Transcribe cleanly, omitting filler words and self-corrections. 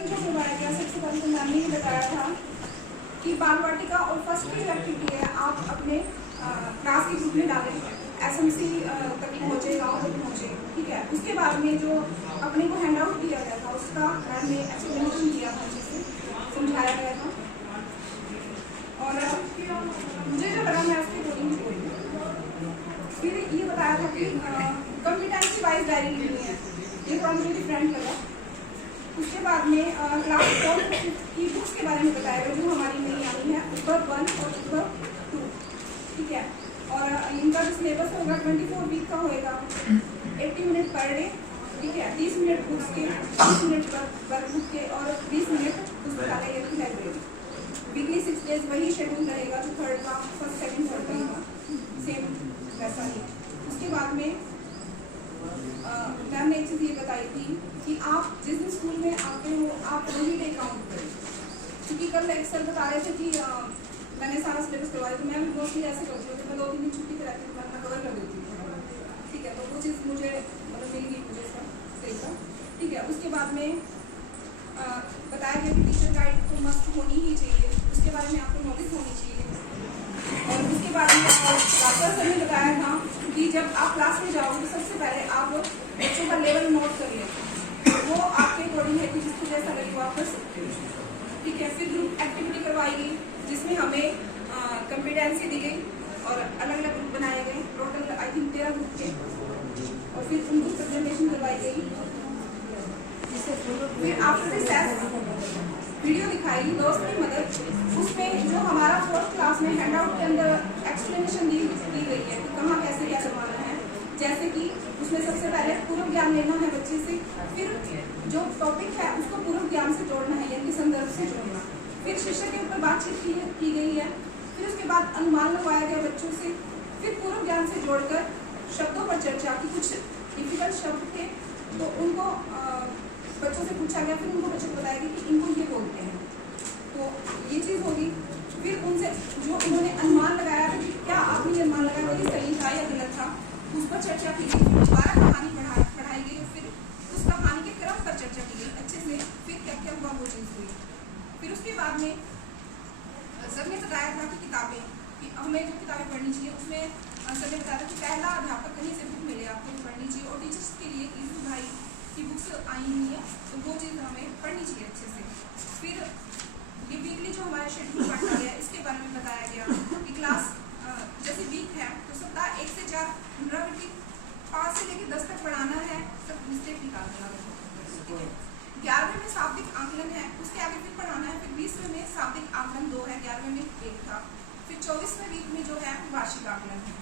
जो करवाया गया सबसे पहले तो मैम ने बताया था कि बाल वाटिका और फर्स्ट की एक्टिविटी है आप अपने क्लास के ग्रुप में डालें, एसएमसी तक पहुँचे, गाँव तक पहुँचे, ठीक है। उसके बाद में जो अपने को हैंड आउट दिया गया था उसका मैम ने एक्सप्लेनेशन दिया था, अच्छे से समझाया गया था। और मुझे जो लगा मैं उसकी बोलिंग फिर ये बताया था कि कॉम्पिटेंसी वाइज डायरी लिखनी है, ये थोड़ा मुझे डिफरेंट लगा। उसके बाद में क्लास 4 की बुक्स के बारे में बताया गया जो हमारी नई आई है, उपब 1 और उपब 2, ठीक है। और इनका जो सिलेबस होगा 24 वीक का होएगा, 80 मिनट पर डे, ठीक है। 30 मिनट बुक्स के, 30 मिनट वर्क बुक के और 20 मिनट पुस्तकालय की लाइब्रेरी। वीकली 6 डेज वही शेड्यूल रहेगा जो थर्ड का, फर्स्ट सेकंड थर्ड का होगा, सेम वैसा ही। उसके बाद में मैम ने एक चीज़ ये बताई थी कि आप जिस दिन स्कूल में आते हो आप वही डे काउंट करें, क्योंकि कल एक सर बता रहे थे कि मैंने सारा सिलेबस करवाया, तो मैं भी मोस्टली ऐसे करती हूँ कि मैं 2-3 दिन छुट्टी पर रहती हूँ, मैं कवर कर देती हूँ, ठीक है। तो वो चीज़ मुझे मतलब मिल गई मुझे इसका सही था, ठीक है। उसके बाद में बताया गया कि टीचर गाइड तो मस्ट होनी ही चाहिए, उसके बारे में आपको नॉलेज होनी चाहिए। और उसके बाद में डॉक्टर सर ने बताया था कि जब आप क्लास में जाओगे तो सबसे पहले आप बच्चों का लेवल नोट करिए, वो आपके अकॉर्डिंग है कि जिसको जैसा लगे वो आप कर सकते हो, ठीक है। फिर ग्रुप एक्टिविटी करवाई गई जिसमें हमें कॉम्पिटेंसी दी गई और अलग अलग ग्रुप बनाए गए, टोटल आई थिंक 13 ग्रुप के, और फिर उनको प्रेजेंटेशन करवाई गई। फिर आफ्टर रिसेस वीडियो दिखाई दोस्त की मदद, उसमें जो हमारा 4th क्लास में हैंडआउट के अंदर एक्सप्लेनेशन दी गई है कि कहाँ कैसे क्या करवाना है। जैसे कि उसमें सबसे पहले पूर्व ज्ञान लेना है बच्चे से, फिर जो टॉपिक है उसको पूर्व ज्ञान से जोड़ना है यानी संदर्भ से जोड़ना, फिर शीर्षक के ऊपर बातचीत की गई है, फिर उसके बाद अनुमान लगवाया गया बच्चों से, फिर पूर्व ज्ञान से जोड़कर शब्दों पर चर्चा की, कुछ डिफिकल्ट शब्द थे तो उनको बच्चों से पूछा गया, फिर उनको बच्चों को बताया गया कि इनको ये बोलते हैं, तो ये चीज़ होगी। फिर उनसे जो उन्होंने अनुमान लगाया था कि क्या आपने ये अनुमान लगाया कि सही था या गलत था, उस पर चर्चा की गई। दोबारा कहानी पढ़ाई गई, फिर उस कहानी के क्रम पर चर्चा की गई अच्छे से, फिर क्या क्या हुआ वो चीज़ हुई। फिर उसके बाद में सर ने बताया था कि किताबें, कि हमें जो किताबें पढ़नी चाहिए उसमें सर ने बताया था कि पहला अध्यापक कहीं से बुक मिले आपको पढ़नी चाहिए, और टीचर्स के लिए इस भाई की बुक्स आई हुई है तो वो चीज़ हमें पढ़नी चाहिए अच्छे से। फिर ये वीकली जो हमारा शेड्यूल बांटा गया इसके बारे में बताया गया कि क्लास जैसे वीक है तो सप्ताह 1 से 4 पुनरावृत्ति 5 से लेकर 10 तक पढ़ाना है, सब मिस्टेक निकाल देना, ठीक है। 11वें में शाब्दिक आकलन है, उसके आगे फिर पढ़ाना है, फिर 20वें में शाब्दिक आकलन 2 है, 11वें में 1 था, फिर 24वें वीक में जो है वार्षिक आकलन है।